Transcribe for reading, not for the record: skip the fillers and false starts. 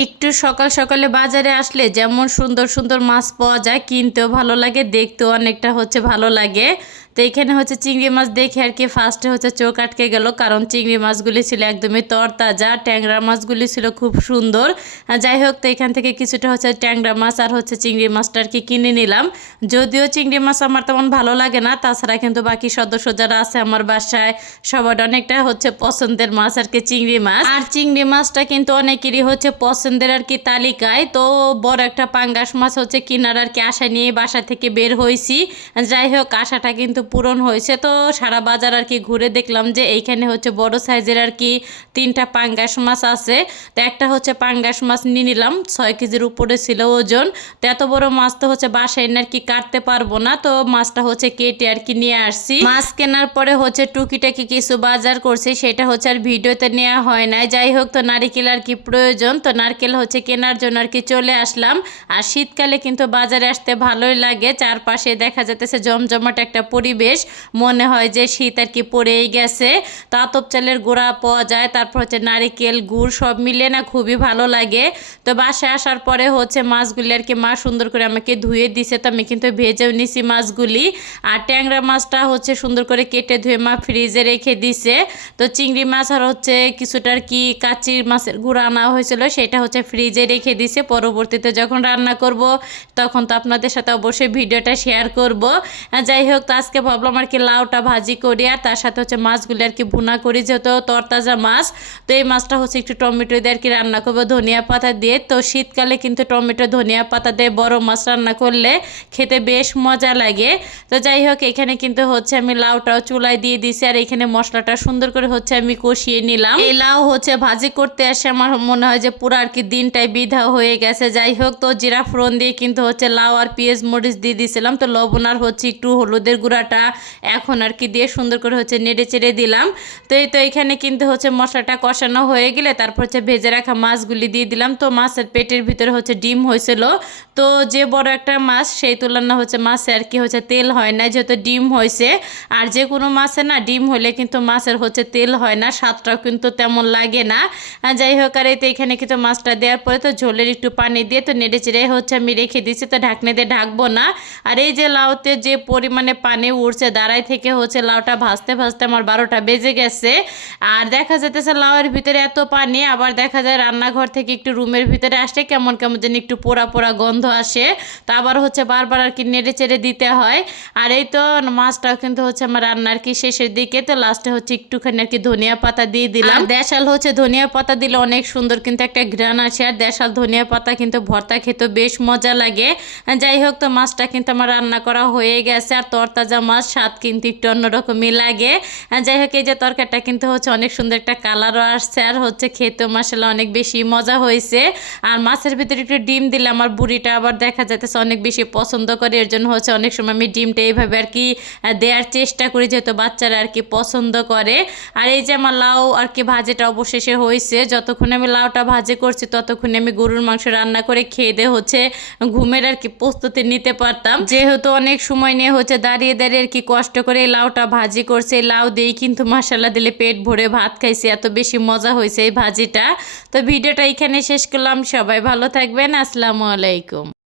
একটু সকাল সকালে বাজারে আসলে যেমন সুন্দর সুন্দর মাছ পাওয়া যায়, কিনতেও ভালো লাগে, দেখতেও অনেকটা ভালো লাগে। তো এখানে চিংড়ি মাছ দেখে আর কি ফার্স্টে চোখ আটকে গেল, কারণ চিংড়ি মাছগুলি ছিল একদমই তরতাজা, ট্যাংরা মাছগুলি ছিল খুব সুন্দর। যাই হোক, তো এখান থেকে কিছুটা ট্যাংরা মাছ আর চিংড়ি মাছটা আর কি কিনে নিলাম। যদিও চিংড়ি মাছ আমার তেমন ভালো লাগে না, তাছাড়া কিন্তু বাকি সদস্য যারা আছে আমার বাসায় সবার অনেকটা পছন্দের মাছ আর কি চিংড়ি মাছ। আর চিংড়ি মাছটা কিন্তু অনেকেরই পছন্দের আর কি তালিকায়। তো বড় একটা পাঙ্গাস মাছ কিনার আর কি আশা নিয়ে বাসা থেকে বের হয়েছি। যাই হোক, আশাটা কিন্তু পূরণ হয়েছে। তো সারা বাজার আর কি ঘুরে দেখলাম যে এইখানে বড় সাইজের আর কি 3টা পাঙ্গাস মাছ আছে। তো একটা পাঙ্গাস মাছ নিয়ে নিলাম, 6 কেজির উপরে ছিল ওজন। তো এত বড় মাছ তো বাসায় এনে আর কি কাটতে পারবো না, তো মাছটা কেটে আর কি নিয়ে আসছি। মাছ কেনার পরে টুকিটাকি কিছু বাজার করছি, সেটা আর ভিডিওতে নেওয়া হয় না। যাই হোক, তো নারিকেল আর কি প্রয়োজন, তো নারকেল কেনার জন্য আর কি চলে আসলাম। আর শীতকালে কিন্তু বাজারে আসতে ভালোই লাগে, চারপাশে দেখা যাচ্ছে জমজমাট একটা পরিবেশ, মনে হয় যে শীত আর কি পড়েই গেছে। তো আতপ চালের গুঁড়া পাওয়া যায়, তারপর নারিকেল গুড় সব মিলে না খুবই ভালো লাগে। তো বাসায় আসার পরে মাছগুলি আর কি মা সুন্দর করে আমাকে ধুয়ে দিছে, তো আমি কিন্তু ভেজেও নিছি মাছগুলি। আর ট্যাংরা মাছটা সুন্দর করে কেটে ধুয়ে মা ফ্রিজে রেখে দিছে। তো চিংড়ি মাছ আর কিছুটা আর কি কাচির মাছের গুঁড়া আনা হয়েছিল, সেটা ফ্রিজে রেখে দিছে। পরবর্তীতে যখন রান্না করব তখন তো আপনাদের সাথে অবশ্যই ভিডিওটা শেয়ার করব। যাই হোক, তো আজকে ভাবলাম আর কি লাউটা ভাজি করি, আর তার সাথে মাছগুলি আর কি ভুনা করি, যেহেতু তরতাজা মাছ। তো এই মাছটা একটু টমেটো দিয়ে আর কি রান্না করবো, ধনিয়া পাতা দিয়ে। তো শীতকালে কিন্তু টমেটো ধনিয়া পাতা দিয়ে বড় মাছ রান্না করলে খেতে বেশ মজা লাগে। তো যাই হোক, এখানে কিন্তু আমি লাউটাও চুলায় দিয়ে দিছি, আর এখানে মশলাটা সুন্দর করে আমি কষিয়ে নিলাম। এই লাউ ভাজি করতে আসে আমার মনে হয় যে পুরো আর কি দিনটাই বিধা হয়ে গেছে। যাই হোক, তো জিরা ফোড়ন দিয়ে কিন্তু লাউ আর পেঁয়াজ মরিচ দিয়ে দিয়েছিলাম। তো লবণ আর একটু হলুদের গুঁড়াটা এখন আর কি দিয়ে সুন্দর করে নেড়ে চেড়ে দিলাম। তো এই তো এখানে কিন্তু মশলাটা কষানো হয়ে গেলে তারপর ভেজে রাখা মাছগুলি দিয়ে দিলাম। তো মাছের পেটের ভিতরে ডিম হয়েছিল, তো যে বড় একটা মাছ সেই তুলনা মাছে আর কি তেল হয় না, যেহেতু ডিম হয়েছে। আর যে কোনো মাছে না ডিম হলে কিন্তু মাছের তেল হয় না, স্বাদটাও কিন্তু তেমন লাগে না। যাই হোক, আর এই তো এখানে কিন্তু মাছটা দেওয়ার পরে তো ঝোলের একটু পানি দিয়ে তো নেড়ে চেড়ে আমি রেখে দিচ্ছি। তো ঢাকনে দিয়ে ঢাকবো না। আর এই যে লাউতে যে পরিমাণে পানি উঠছে, দাঁড়াই থেকে লাউটা ভাজতে ভাজতে আমার 12টা বেজে গেছে। আর দেখা যেতেছে লাউয়ের ভিতরে এত পানি, আবার দেখা যায় রান্নাঘর থেকে একটু রুমের ভিতরে আসলে কেমন কেমন যেন একটু পোড়া পোড়া গন্ধ আসে। তো আবার বারবার আর কি নেড়ে চেড়ে দিতে হয়। আর এই তো মাছটাও কিন্তু আমার রান্নার কি শেষের দিকে, তো লাস্টে একটুখানি আর কি ধনিয়া পাতা দিয়ে দিলাম। দেশাল ধনিয়া পাতা দিলে অনেক সুন্দর কিন্তু একটা ঘ্রাণ আসে, আর দেশাল ধনিয়া পাতা কিন্তু ভর্তা খেতে বেশ মজা লাগে। যাই হোক, তো মাছটা কিন্তু আমার রান্না করা হয়ে গেছে। আর তরতাজা মাছ স্বাদ কিন্তু একটু অন্যরকমই লাগে। যাই হোক, এই যে তরকারিটা কিন্তু অনেক সুন্দর একটা কালারও আসছে, আর খেতেও মাসাল্লাহ অনেক বেশি মজা হয়েছে। আর মাছের ভিতরে একটু ডিম দিলে আমার বুড়িটা আবার দেখা যাইতেছে অনেক বেশি পছন্দ করে, এর জন্য অনেক সময় আমি ডিমটা এইভাবে আর কি দেওয়ার চেষ্টা করি, যেহেতু বাচ্চারা আর কি পছন্দ করে। আর এই যে আমার লাউ আর কি ভাজিটা অবশেষে হয়েছে। যতক্ষণ আমি লাউটা ভাজি করছি ততক্ষণে আমি গরুর মাংস রান্না করে খেয়ে দিয়ে ঘুমের আর কি প্রস্তুতি নিতে পারতাম, যেহেতু অনেক সময় নিয়ে দাঁড়িয়ে দাঁড়িয়ে আর কি কষ্ট করে এই লাউটা ভাজি করছে। এই লাউ দিয়েই কিন্তু মশলা দিলে পেট ভরে ভাত খাইছে, এত বেশি মজা হয়েছে এই ভাজিটা। তো ভিডিওটা এখানে শেষ করলাম, সবাই ভালো থাকবেন, আসসালামু আলাইকুম।